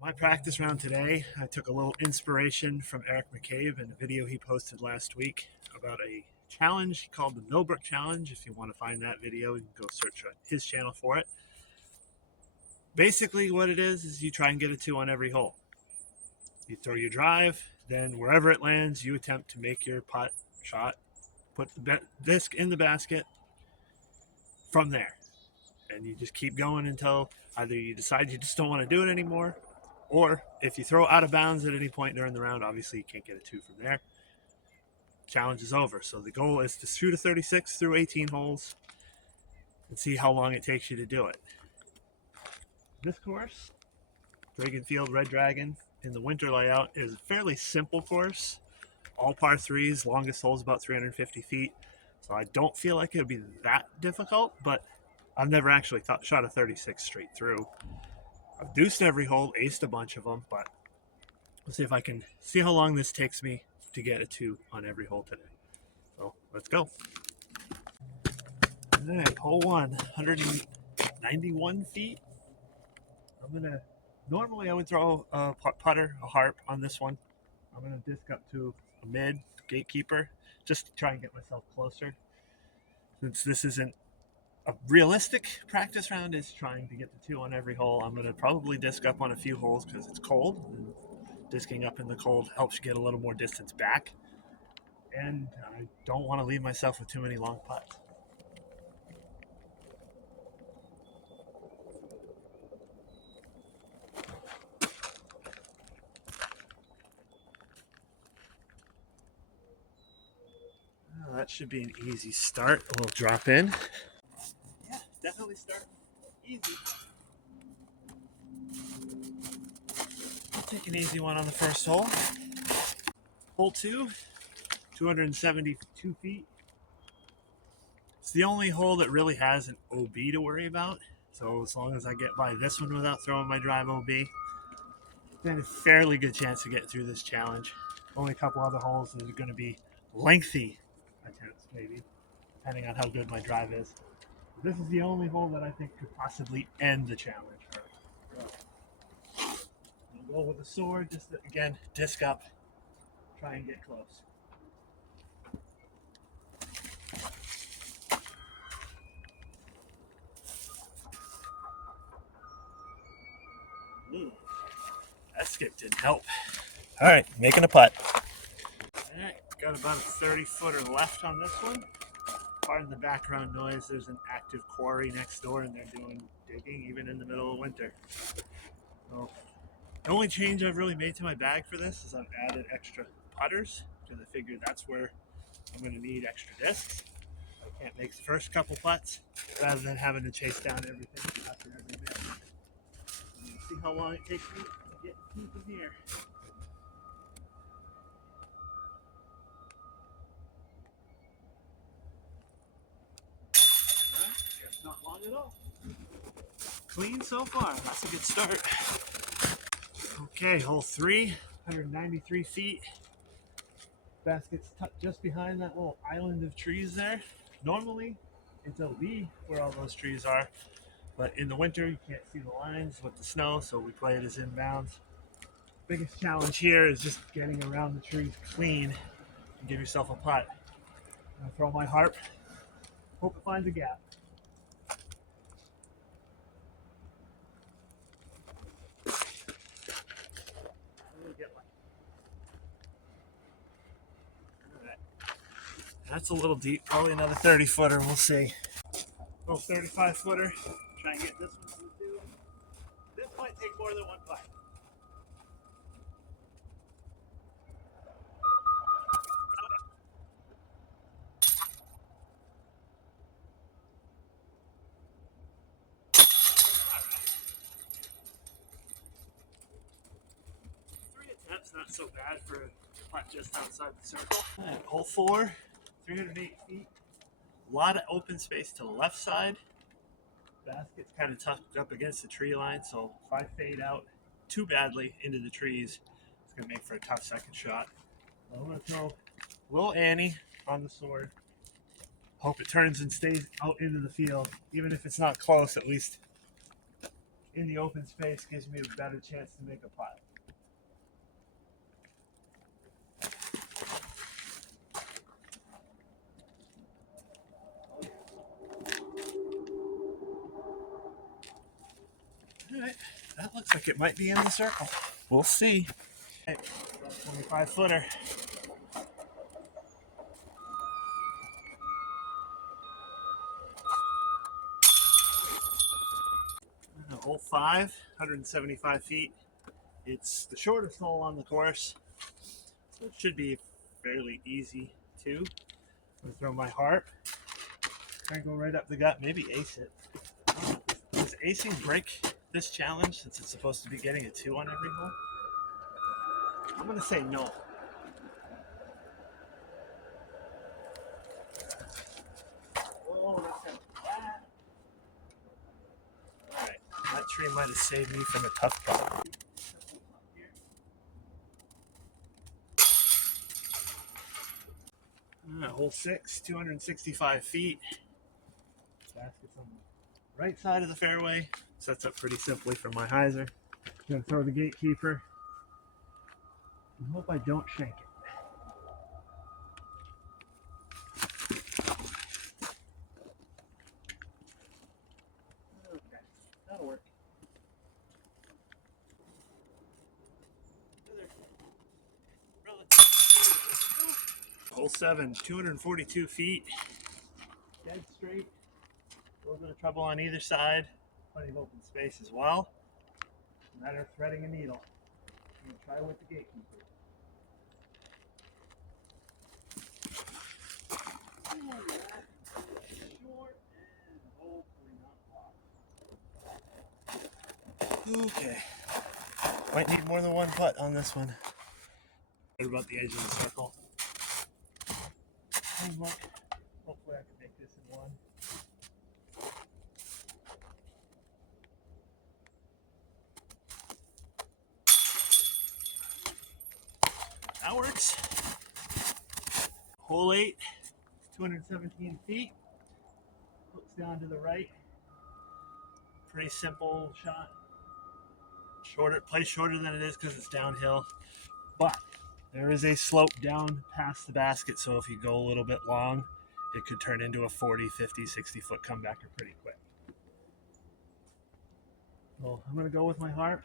My practice round today, I took a little inspiration from Eric McCabe in a video he posted last week about a challenge called the Millbrook Challenge. If you want to find that video, you can go search on his channel for it. Basically, what it is you try and get a 2 on every hole. You throw your drive, then wherever it lands, you attempt to make your putt shot, put the disc in the basket from there. And you just keep going until either you decide you just don't want to do it anymore, or if you throw out of bounds at any point during the round, obviously you can't get a 2 from there. Challenge is over. So the goal is to shoot a 36 through 18 holes and see how long it takes you to do it. This course, Dragan Field Red Dragon in the winter layout, is a fairly simple course. All par 3s, longest hole is about 350 feet. So I don't feel like it would be that difficult, but I've never actually shot a 36 straight through. I've deuced every hole, aced a bunch of them, but let's see if I can see how long this takes me to get a 2 on every hole today. So let's go. All right, hole 1, 191 feet. Normally I would throw a putter, a harp on this one. I'm gonna disc up to a mid gatekeeper just to try and get myself closer. Since this isn't a realistic practice round, is trying to get the 2 on every hole. I'm going to probably disc up on a few holes because it's cold, and discing up in the cold helps you get a little more distance back, and I don't want to leave myself with too many long putts. Oh, that should be an easy start. We'll drop in. Yeah, definitely start easy. I'll take an easy one on the first hole. Hole 2, 272 feet. It's the only hole that really has an OB to worry about. So as long as I get by this one without throwing my drive OB, then a fairly good chance to get through this challenge. Only a couple other holes that are going to be lengthy attempts, maybe, depending on how good my drive is. This is the only hole that I think could possibly end the challenge. I'll go with a sword, just to, again, disc up, try and get close. Ooh, that skip didn't help. All right, making a putt. All right, got about a 30-footer left on this one. Pardon the background noise. There's an active quarry next door, and they're doing digging even in the middle of winter. So the only change I've really made to my bag for this is I've added extra putters because I figured that's where I'm going to need extra discs. I can't make the first couple putts rather than having to chase down everything after every bit. See how long it takes me to get deep in here. Guess not long at all. Clean so far. That's a good start. Okay, hole 3, 193 feet. Basket's tucked just behind that little island of trees there. Normally, it's OB where all those trees are, but in the winter you can't see the lines with the snow, so we play it as inbounds. Biggest challenge here is just getting around the trees clean and give yourself a putt. I'm gonna throw my harp, hope it finds a gap. That's a little deep, probably another 30-footer, we'll see. Little 35-footer, try and get this one to the 2. This might take more than one putt. That's not so bad for a putt just outside the circle. Right, hole 4, 308 feet. A lot of open space to the left side. Basket's kind of tucked up against the tree line, so if I fade out too badly into the trees, it's going to make for a tough second shot. So I'm going to throw little Annie on the sword. Hope it turns and stays out into the field. Even if it's not close, at least in the open space gives me a better chance to make a putt. All right, that looks like it might be in the circle. We'll see. 25 footer. Hole 5, 175 feet. It's the shortest hole on the course, so it should be fairly easy too. I'm gonna throw my harp, try and go right up the gut, maybe ace it. Does acing break this challenge since it's supposed to be getting a 2 on every hole? I'm gonna say no. Oh, that's flat. All right, that tree might have saved me from a tough putt. Hole 6, 265 feet. Basket's on the right side of the fairway. Sets up pretty simply for my hyzer. Gonna throw the gatekeeper and hope I don't shank it. Okay, that'll work. Hole 7, 242 feet. Dead straight. A little bit of trouble on either side. Plenty of open space as well. Matter of threading a needle. I'm going to try with the gatekeeper. Short and hopefully not blocked. Okay. Might need more than one putt on this one. What about the edge of the circle? Hopefully I can make this in one. That works. Hole 8, 217 feet. Hooks down to the right. Pretty simple shot. Shorter, plays shorter than it is because it's downhill. But there is a slope down past the basket, so if you go a little bit long, it could turn into a 40, 50, 60 foot comebacker pretty quick. So I'm going to go with my harp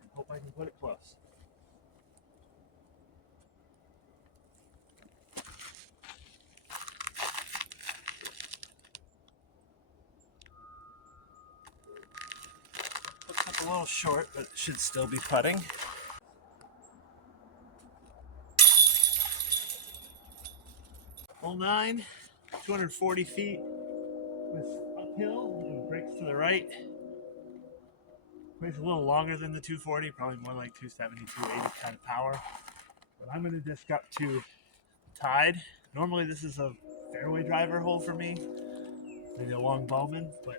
and hope I can put it close. Looks up a little short, but it should still be putting. Hole 9, 240 feet with uphill and breaks to the right. Plays a little longer than the 240, probably more like 270, 280 kind of power. But I'm going to disc up to tide. Normally this is a fairway driver hole for me, maybe a long bowman, but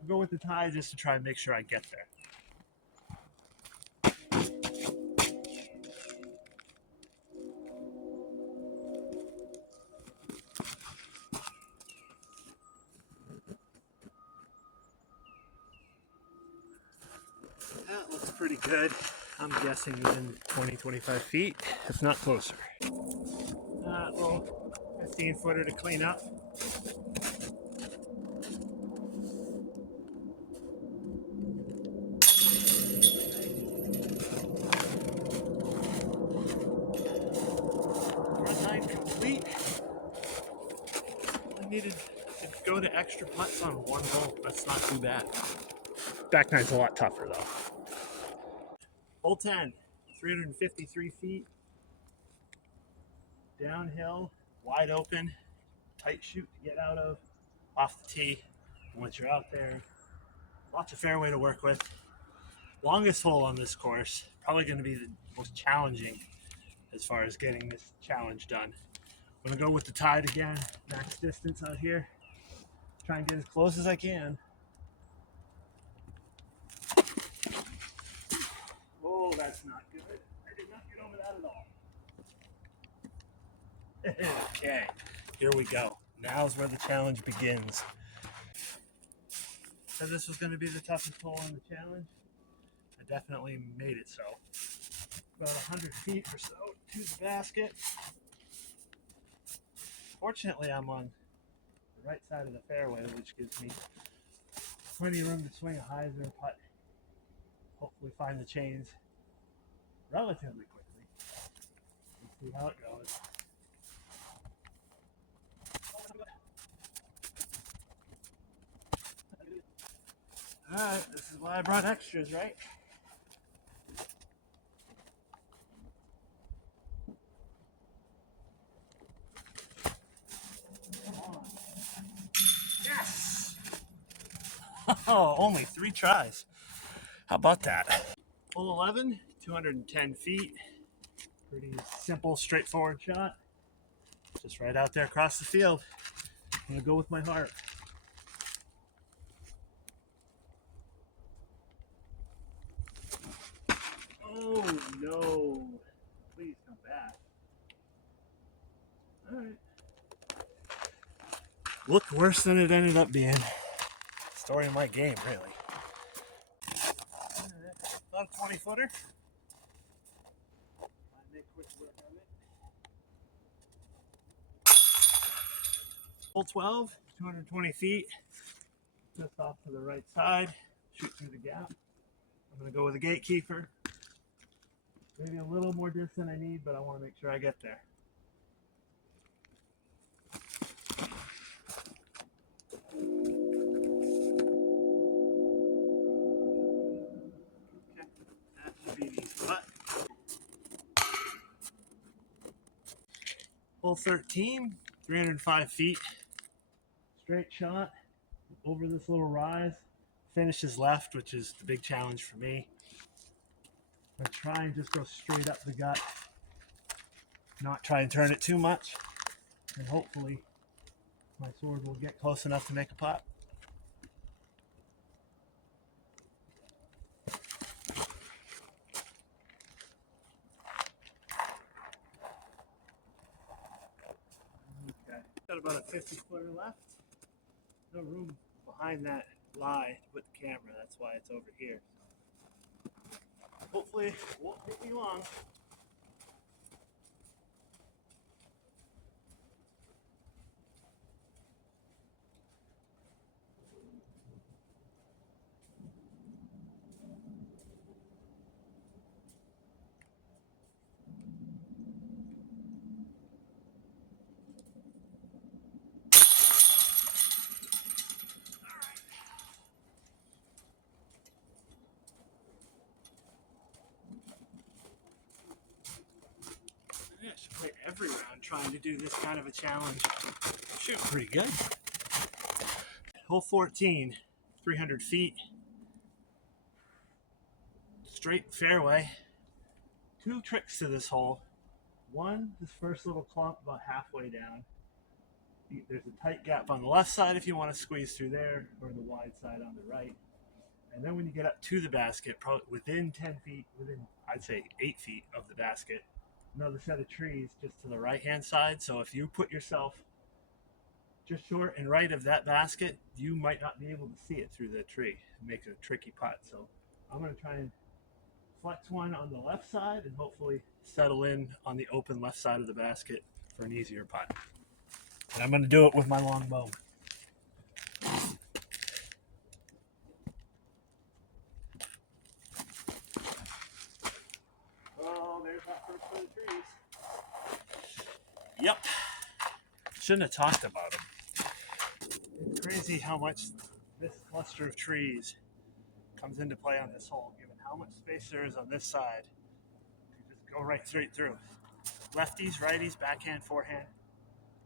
I'll go with the tide just to try and make sure I get there. That looks pretty good. I'm guessing within 20-25 feet, if not closer. Little 15 footer to clean up. Run 9 complete. I needed to go to extra putts on one hole. That's not too bad. Back nine's a lot tougher though. Hole 10, 353 feet. Downhill, wide open, tight shoot to get out of, off the tee. Once you're out there, lots of fairway to work with. Longest hole on this course, probably going to be the most challenging as far as getting this challenge done. I'm going to go with the tide again, max distance out here. Try and get as close as I can. Oh, that's not good. I did not get over that at all. Okay, here we go. Now's where the challenge begins. said this was going to be the toughest hole in the challenge. I definitely made it so. About 100 feet or so to the basket. Fortunately, I'm on the right side of the fairway, which gives me plenty of room to swing a hyzer putt. Hopefully find the chains relatively quickly. Let's see how it goes. Alright, this is why I brought extras, right? Come on. Yes! Oh, only 3 tries. How about that? Hole 11, 210 feet. Pretty simple, straightforward shot. Just right out there across the field. I'm going to go with my heart. Oh, no. Please come back. All right. Looked worse than it ended up being. Story of my game, really. All right. About a 20-footer. Make quick work of it. Hole 12, 220 feet. Just off to the right side. Shoot through the gap. I'm going to go with a gatekeeper. Maybe a little more distance than I need, but I want to make sure I get there. Okay, that should be an easy putt. Hole 13, 305 feet. Straight shot over this little rise. Finishes left, which is the big challenge for me. I try and just go straight up the gut. Not try and turn it too much. And hopefully my sword will get close enough to make a putt. Okay. Got about a 50-footer left. No room behind that lie to put the camera. That's why it's over here. Hopefully it won't take me long. I should play every round trying to do this kind of a challenge. Shoot pretty good. Hole 14, 300 feet. Straight fairway. 2 tricks to this hole. One, this first little clump about halfway down. There's a tight gap on the left side if you want to squeeze through there, or the wide side on the right. And then when you get up to the basket, probably within 10 feet, within, I'd say 8 feet of the basket, another set of trees just to the right-hand side. So if you put yourself just short and right of that basket, you might not be able to see it through the tree and make a tricky putt. So I'm going to try and flex one on the left side and hopefully settle in on the open left side of the basket for an easier putt. And I'm going to do it with my long bow. Oh, there's that first set of trees. Yep. Shouldn't have talked about them. It's crazy how much this cluster of trees comes into play on this hole, given how much space there is on this side. You just go right straight through. Lefties, righties, backhand, forehand.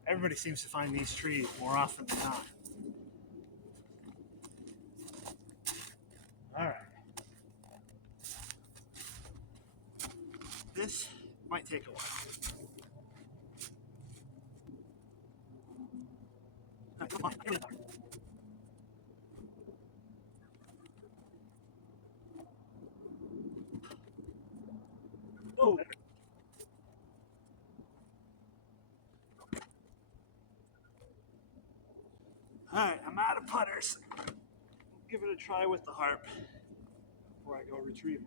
Everybody seems to find these trees more often than not. All right. This might take a while. Oh. All right, I'm out of putters. give it a try with the harp before I go retrieve it.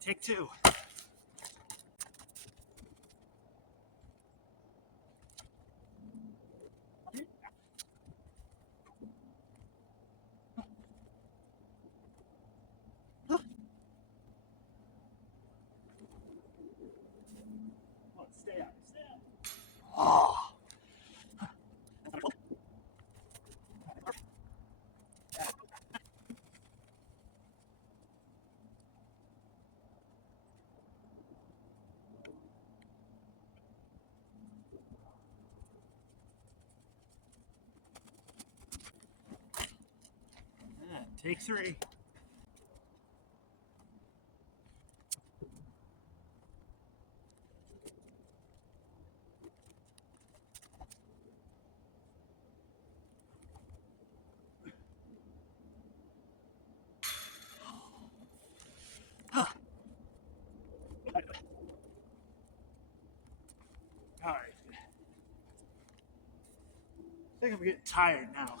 Take two. Stay out. Stay out. Oh. 3. All right. I think I'm getting tired now.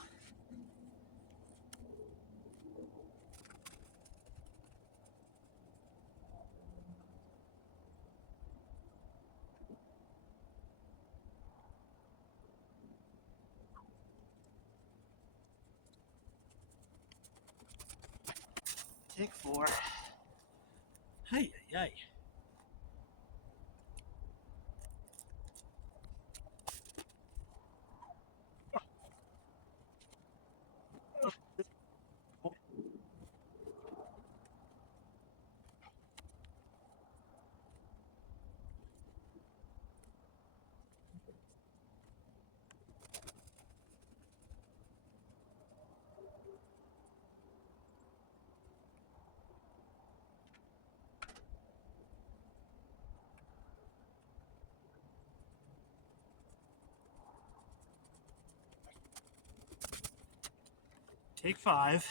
Take 4. Hey, hey. Take 5.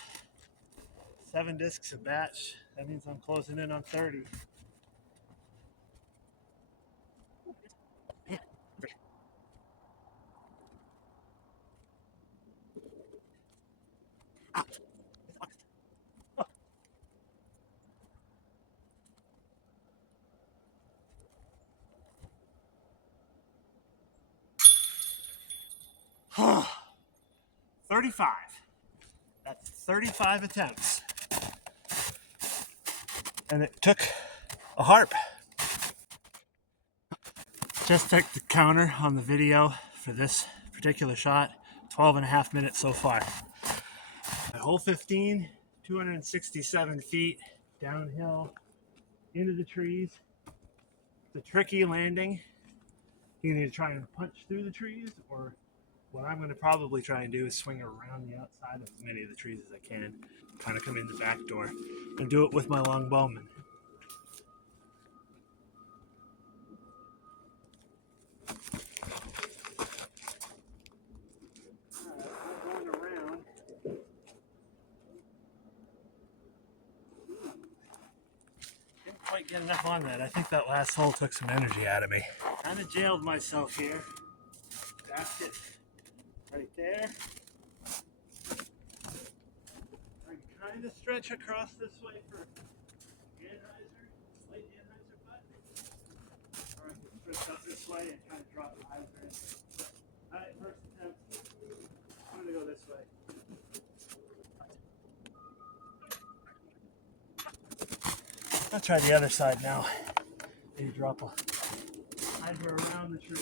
7 discs a batch. That means I'm closing in on 30. Oh. 35. That's 35 attempts. And it took a harp. Just checked the counter on the video for this particular shot. 12.5 minutes so far. At hole 15, 267 feet downhill into the trees. It's a tricky landing. You can either try and punch through the trees, or what I'm going to probably try and do is swing around the outside of as many of the trees as I can, kind of come in the back door, and do it with my long bowman. Going around. Didn't quite get enough on that. I think that last hole took some energy out of me. Kind of jailed myself here. Basket right there. I can kind of stretch across this way for Anheuser, slight Anheuser putt. Or I can stretch up this way and kind of drop the hyzer in. Alright, first attempt. I'm going to go this way. I'll try the other side now. Maybe drop a hyzer around the tree.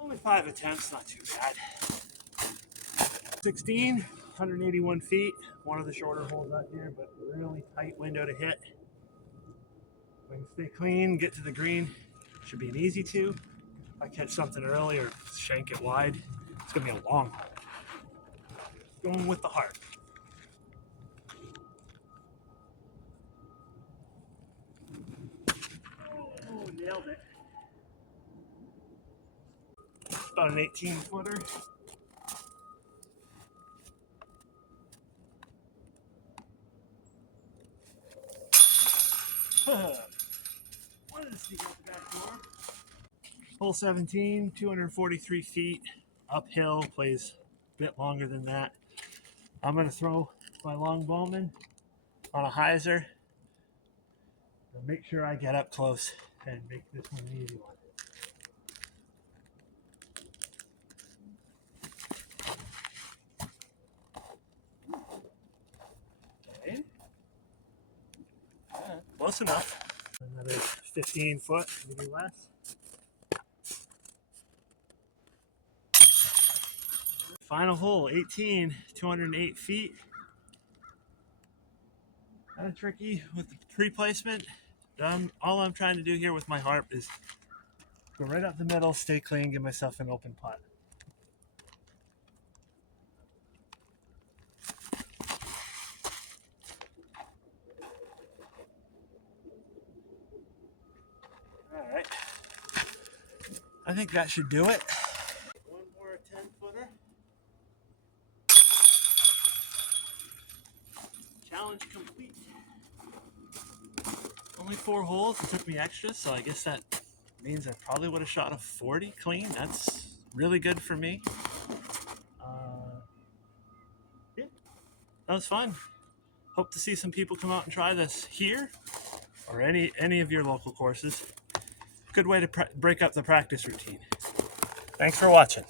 Only 5 attempts, not too bad. 16, 181 feet. One of the shorter holes out here, but really tight window to hit. If I can stay clean, get to the green, should be an easy 2. If I catch something early or shank it wide, it's going to be a long hole. Going with the heart. nailed it. About an 18-footer. What is the back door? Hole 17, 243 feet, uphill, plays a bit longer than that. I'm going to throw my long bowman on a hyzer and make sure I get up close and make this one an easy one. Okay. Close enough. Another 15 foot, maybe less. Final hole, 18, 208 feet. Kind of tricky with the tree placement. All I'm trying to do here with my harp is go right up the middle, stay clean, give myself an open putt. All right. I think that should do it. One more 10-footer. Challenge complete. Only 4 holes. It took me extra, so I guess that means I probably would have shot a 40 clean. That's really good for me. Yeah, that was fun. Hope to see some people come out and try this here or any of your local courses. Good way to break up the practice routine. Thanks for watching.